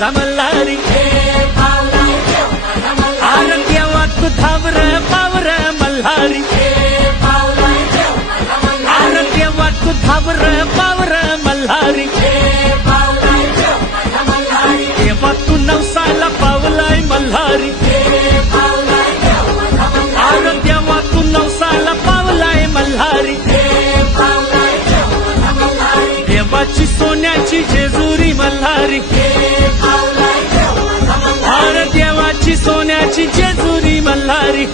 माझा मल्हारी आर देवा तू driver power Malhari R देवा तू धावर पावर मल्हारी देवा तू नवसाला पावलाय मल्हारी आर देवा तू नवसाला पावलाय मल्हारी देवाची सोन्याची जेजुरी मल्हारी आर देवाची सोन्याची जेजुरी मल्हारी